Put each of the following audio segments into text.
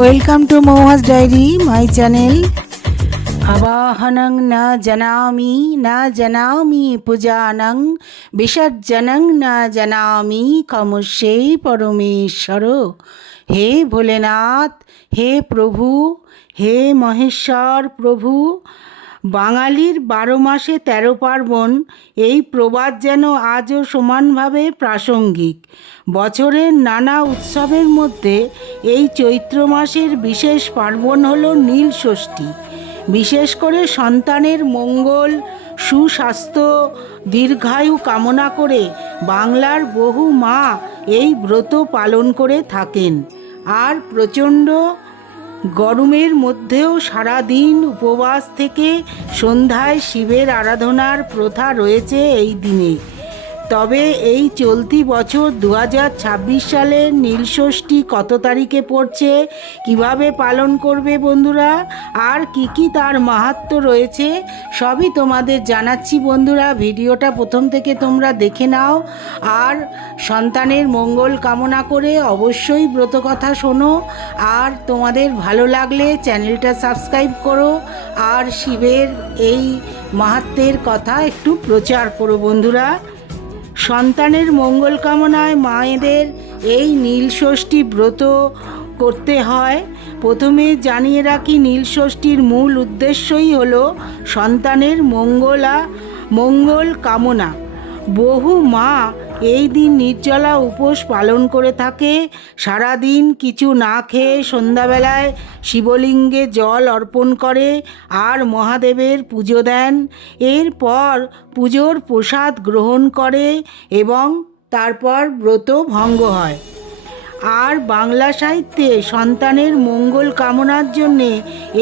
Welcome to Mauhas diary my channel. আবাহনং না জানামি পূজানং বিসর্জনং না জানামি খমুষ্যেই পরমেশ্বর। হে ভোলেনাথ, হে প্রভু, হে মহেশ্বর প্রভু, বাঙালির 12 মাসে 13 পার্বণ, এই প্রবাদ যেন আজও সমানভাবে প্রাসঙ্গিক। বছরের নানা উৎসবের মধ্যে এই চৈত্র মাসের বিশেষ পার্বণ হল নীল ষষ্ঠী। বিশেষ করে সন্তানের মঙ্গল, সুস্বাস্থ্য, দীর্ঘায়ু কামনা করে বাংলার বহু মা এই ব্রত পালন করে থাকেন। আর প্রচণ্ড গরমের মধ্যেও সারাদিন উপবাস থেকে সন্ধ্যায় শিবের আরাধনার প্রথা রয়েছে এই দিনে। তবে এই চলতি বছর 2026 সালের নীলষষ্ঠী কত তারিখে পড়ছে, কিভাবে পালন করবে বন্ধুরা, আর কি তার মাহাত্ম্য রয়েছে, সবই তোমাদের জানাচ্ছি বন্ধুরা। ভিডিওটা প্রথম থেকে তোমরা দেখে নাও আর সন্তানের মঙ্গল কামনা করে অবশ্যই ব্রতকথা শোনো। আর তোমাদের ভালো লাগলে চ্যানেলটা সাবস্ক্রাইব করো আর শিবের এই মাহাত্ম্যের কথা একটু প্রচার করো বন্ধুরা। সন্তানের মঙ্গল কামনায় মায়েদের এই নীলষষ্ঠী ব্রত করতে হয়। প্রথমে জানিয়ে রাখি, নীলষষ্ঠীর মূল উদ্দেশ্যই হলো সন্তানের মঙ্গল কামনা। বহু মা এই দিন নির্জলা উপোস পালন করে থাকে। সারাদিন কিছু না খেয়ে সন্ধ্যাবেলায় শিবলিঙ্গে জল অর্পণ করে আর মহাদেবের পুজো দেন। এরপর পুজোর প্রসাদ গ্রহণ করে এবং তারপর ব্রত ভঙ্গ হয়। আর বাংলা সাহিত্যে সন্তানের মঙ্গল কামনার জন্যে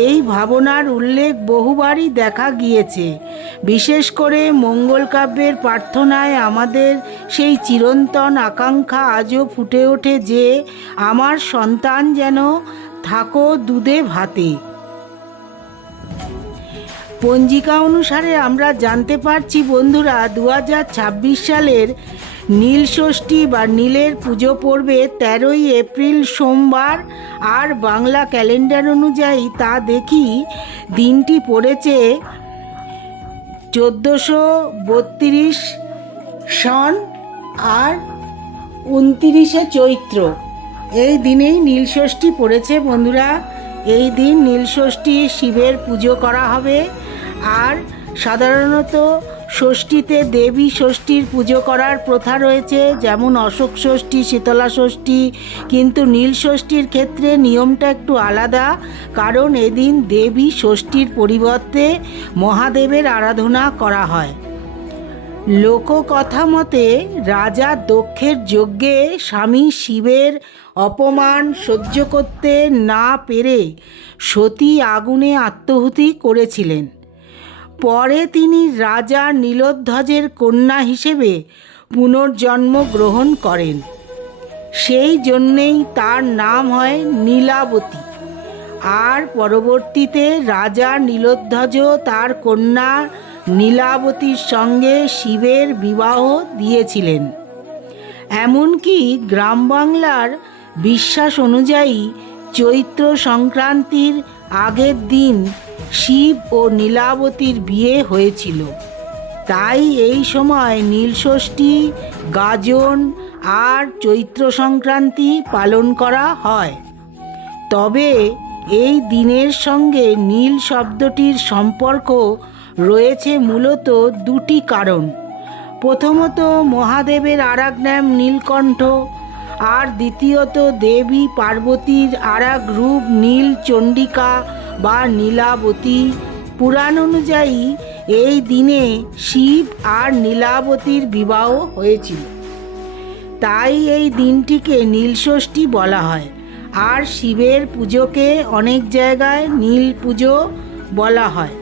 এই ভাবনার উল্লেখ বহুবারই দেখা গিয়েছে। বিশেষ করে মঙ্গল কাব্যের প্রার্থনায় আমাদের সেই চিরন্তন আকাঙ্ক্ষা আজও ফুটে ওঠে যে আমার সন্তান যেন থাকো দুধে ভাতে। পঞ্জিকা অনুসারে আমরা জানতে পারছি বন্ধুরা, 2026 সালের নীলষষ্ঠী বা নীলের পুজো পড়বে 13ই এপ্রিল সোমবার। আর বাংলা ক্যালেন্ডার অনুযায়ী তা দেখি দিনটি পড়েছে 1432 সন আর 29শে চৈত্র। এই দিনেই নীলষষ্ঠী পড়েছে বন্ধুরা। এই দিন নীলষষ্ঠী শিবের পুজো করা হবে। আর সাধারণত ষষ্ঠীতে দেবী ষষ্ঠীর পুজো করার প্রথা রয়েছে, যেমন অশোক ষষ্ঠী, শীতলা ষষ্ঠী। কিন্তু নীলষষ্ঠীর ক্ষেত্রে নিয়মটা একটু আলাদা, কারণ এদিন দেবী ষষ্ঠীর পরিবর্তে মহাদেবের আরাধনা করা হয়। লোককথা মতে রাজা দক্ষের যজ্ঞে স্বামী শিবের অপমান সহ্য করতে না পেরে সতী আগুনে আত্মাহুতি করেছিলেন। পরে তিনি রাজা নীলোধ্বজের কন্যা হিসেবে পুনর্জন্ম গ্রহণ করেন। সেই জন্যেই তার নাম হয় নীলাবতী। আর পরবর্তীতে রাজা নীলোধ্বজ তার কন্যা নীলাবতীর সঙ্গে শিবের বিবাহ দিয়েছিলেন। এমনকি গ্রাম বাংলার বিশ্বাস অনুযায়ী চৈত্র সংক্রান্তির আগের দিন শিব ও নীলাবতীর বিয়ে হয়েছিল। তাই এই সময় নীলষষ্ঠী, গাজন আর চৈত্র সংক্রান্তি পালন করা হয়। তবে এই দিনের সঙ্গে নীল শব্দটির সম্পর্ক রয়েছে মূলত দুটি কারণ। প্রথমত মহাদেবের আরেক নাম নীলকণ্ঠ, আর দ্বিতীয়ত দেবী পার্বতীর আরেক রূপ নীল চণ্ডিকা বা নীলাবতী। পুরাণ অনুযায়ী এই দিনে শিব আর নীলাবতীর বিবাহ হয়েছিল, তাই এই দিনটিকে নীলষষ্ঠী বলা হয়। আর শিবের পুজোকে অনেক জায়গায় নীল পুজো বলা হয়।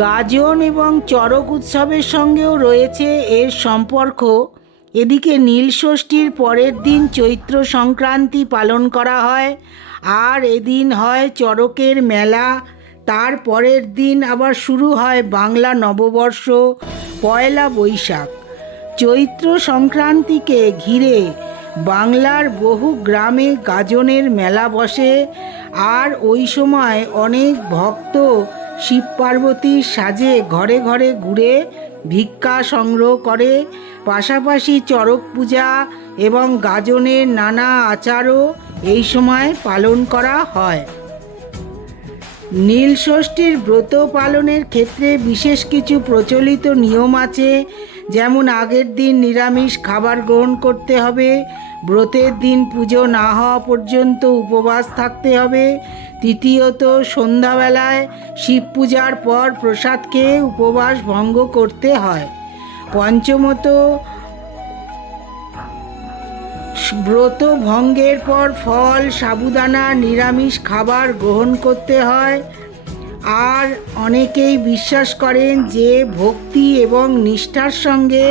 গাজন এবং চড়ক উৎসবের সঙ্গেও রয়েছে এর সম্পর্ক। এদিকে নীলষষ্ঠীর পরের দিন চৈত্র সংক্রান্তি পালন করা হয়, আর এদিন হয় চড়কের মেলা। তার পরের দিন আবার শুরু হয় বাংলা নববর্ষ, পয়লা বৈশাখ। চৈত্র সংক্রান্তিকে ঘিরে বাংলার বহু গ্রামে গাজনের মেলা বসে, আর ওই সময় অনেক ভক্ত শিব পার্বতীর সাজে ঘরে ঘরে ঘুরে ভিক্ষা সংগ্রহ করে। পাশাপাশি চড়ক পূজা এবং গাজনের নানা আচারও এই সময় পালন করা হয়। নীলষষ্ঠীর ব্রত পালনের ক্ষেত্রে বিশেষ কিছু প্রচলিত নিয়ম আছে, যেমন আগের দিন নিরামিষ খাবার গ্রহণ করতে হবে, ব্রতের দিন পুজো না হওয়া পর্যন্ত উপবাস থাকতে হবে, তৃতীয়ত সন্ধ্যাবেলায় শিব পূজার পর প্রসাদ খেয়ে উপবাস ভঙ্গ করতে হয়, পঞ্চমত ব্রত ভঙ্গের পর ফল, সাবুদানা, নিরামিষ খাবার গ্রহণ করতে হয়। আর অনেকেই বিশ্বাস করেন যে ভক্তি এবং নিষ্ঠার সঙ্গে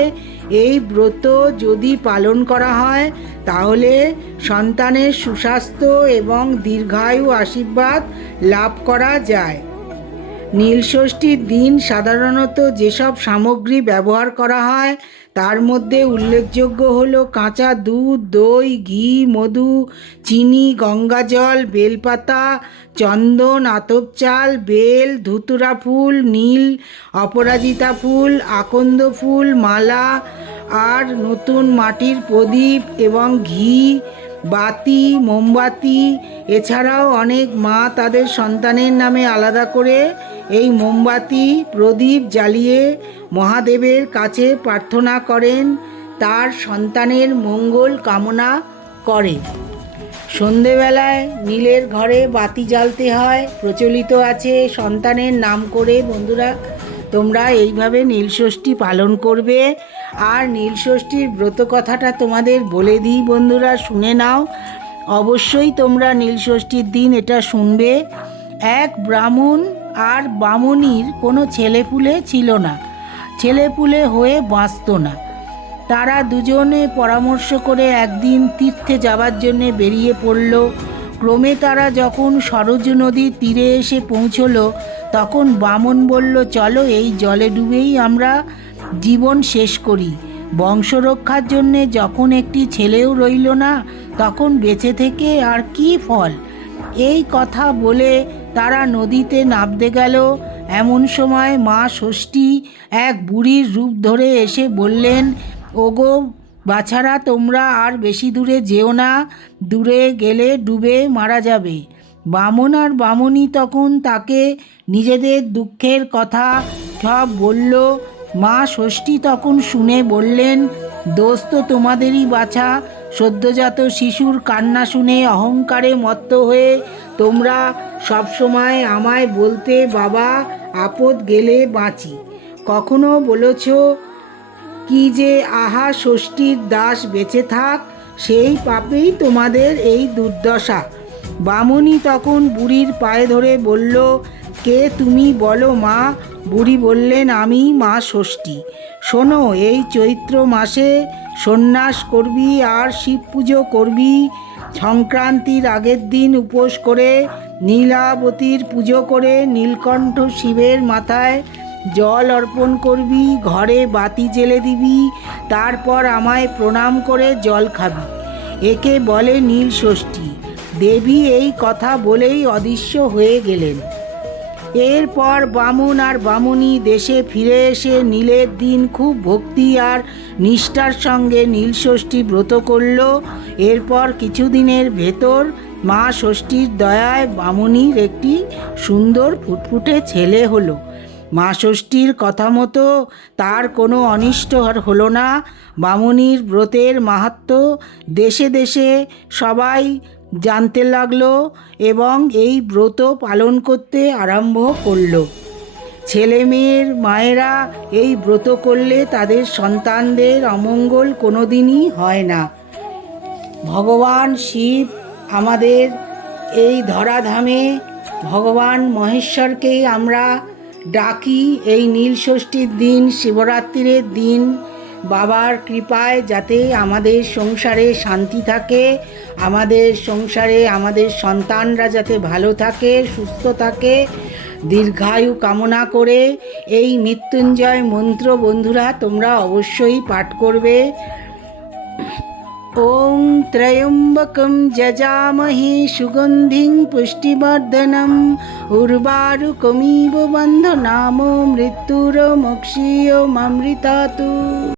এই ব্রত যদি পালন করা হয় তাহলে সন্তানের সুস্বাস্থ্য এবং দীর্ঘায়ু আশীর্বাদ লাভ করা যায়। নীলষষ্ঠীর দিন সাধারণত যেসব সামগ্রী ব্যবহার করা হয় তার মধ্যে উল্লেখযোগ্য হলো কাঁচা দুধ, দই, ঘি, মধু, চিনি, গঙ্গাজল, বেলপাতা, চন্দন, আতপ চাল, বেল, ধুতুরা ফুল, নীল অপরাজিতা ফুল, আকন্দ ফুল, মালা, আর নতুন মাটির প্রদীপ এবং ঘি, বাতি, মোমবাতি। এছাড়াও অনেক মা তাদের সন্তানের নামে আলাদা করে এই মোমবাতি প্রদীপ জ্বালিয়ে মহাদেবের কাছে প্রার্থনা করেন, তার সন্তানের মঙ্গল কামনা করে। সন্ধেবেলায় নীলের ঘরে বাতি জ্বালতে হয়, প্রচলিত আছে। সন্তানের নাম করে বন্ধুরা তোমরা এইভাবে নীলষষ্ঠী পালন করবে। আর নীলষষ্ঠীর ব্রত কথাটা তোমাদের বলে দিই বন্ধুরা, শুনে নাও। অবশ্যই তোমরা নীলষষ্ঠীর দিন এটা শুনবে। এক ব্রাহ্মণ আর বামুনির কোনো ছেলেপুলে ছিল না, ছেলেপুলে হয়ে বাঁচত না। তারা দুজনে পরামর্শ করে একদিন তীর্থে যাবার জন্যে বেরিয়ে পড়ল। ক্রমে তারা যখন সরজ নদীর তীরে এসে পৌঁছলো তখন বামন বলল, চলো এই জলে ডুবেই আমরা জীবন শেষ করি। বংশরক্ষার জন্যে যখন একটি ছেলেও রইল না তখন বেঁচে থেকে আর কি ফল। এই কথা বলে তারা নদীতে নামতে গেল। এমন সময় মা ষষ্ঠী এক বুড়ির রূপ ধরে এসে বললেন, ওগো বাছারা, তোমরা আর বেশি দূরে যেও না, দূরে গেলে ডুবে মারা যাবে। বামন আর বামুনি তখন তাকে নিজেদের দুঃখের কথা সব বলল। মা ষষ্ঠী তখন শুনে বললেন, দোষ তো তোমাদেরই বাছা। সদ্যজাত শিশুর কান্না শুনে অহংকারে মত্ত হয়ে তোমরা সবসময় আমায় বলতে, বাবা আপদ গেলে বাঁচি। কখনো বলেছ কি যে আহা ষষ্ঠীর দাস বেঁচে থাক, সেই পাপেই তোমাদের এই দুর্দশা। বামুনি তখন বুড়ির পায়ে ধরে বলল, কে তুমি বলো মা? বুড়ি বললেন, আমি মা ষষ্ঠী। শোনো, এই চৈত্র মাসে সন্ন্যাস করবি আর শিব পুজো করবি। সংক্রান্তির আগের দিন উপোস করে নীলাবতীর পুজো করে নীলকণ্ঠ শিবের মাথায় জল অর্পণ করবি, ঘরে বাতি জ্বেলে দিবি, তারপর আমায় প্রণাম করে জল খাবি। একে বলে নীলষষ্ঠী। দেবী এই কথা বলেই অদৃশ্য হয়ে গেলেন। এরপর বামুন আর বামুনি দেশে ফিরে এসে নীলের দিন খুব ভক্তি আর নিষ্ঠার সঙ্গে নীলষষ্ঠী ব্রত করল। এরপর কিছুদিনের ভেতর মা ষষ্ঠীর দয়ায় বামুনির একটি সুন্দর ফুটফুটে ছেলে হলো। মা ষষ্ঠীর কথা মতো তার কোনো অনিষ্ট হলো না। বামুনির ব্রতের মাহাত্ম্য দেশে দেশে সবাই জানতে লাগলো এবং এই ব্রত পালন করতে আরম্ভ করলো। ছেলে মেয়ের মায়েরা এই ব্রত করলে তাদের সন্তানদের অমঙ্গল কোনোদিনই হয় না। ভগবান শিব আমাদের এই ধরাধামে ভগবান মহেশ্বরকেই আমরা ডাকি। এই নীলষষ্ঠীর দিন, শিবরাত্রির দিন বাবার কৃপায় যাতে আমাদের সংসারে শান্তি থাকে, আমাদের সংসারে আমাদের সন্তানরা যাতে ভালো থাকে, সুস্থ থাকে, দীর্ঘায়ু কামনা করে এই মৃত্যুঞ্জয় মন্ত্র বন্ধুরা তোমরা অবশ্যই পাঠ করবে। ॐ त्र्यम्बकं यजामहे सुगन्धिं पुष्टिवर्धनम् उर्वारुकमिव बन्धनामो मृत्युर्मुक्षीयमामृतात्।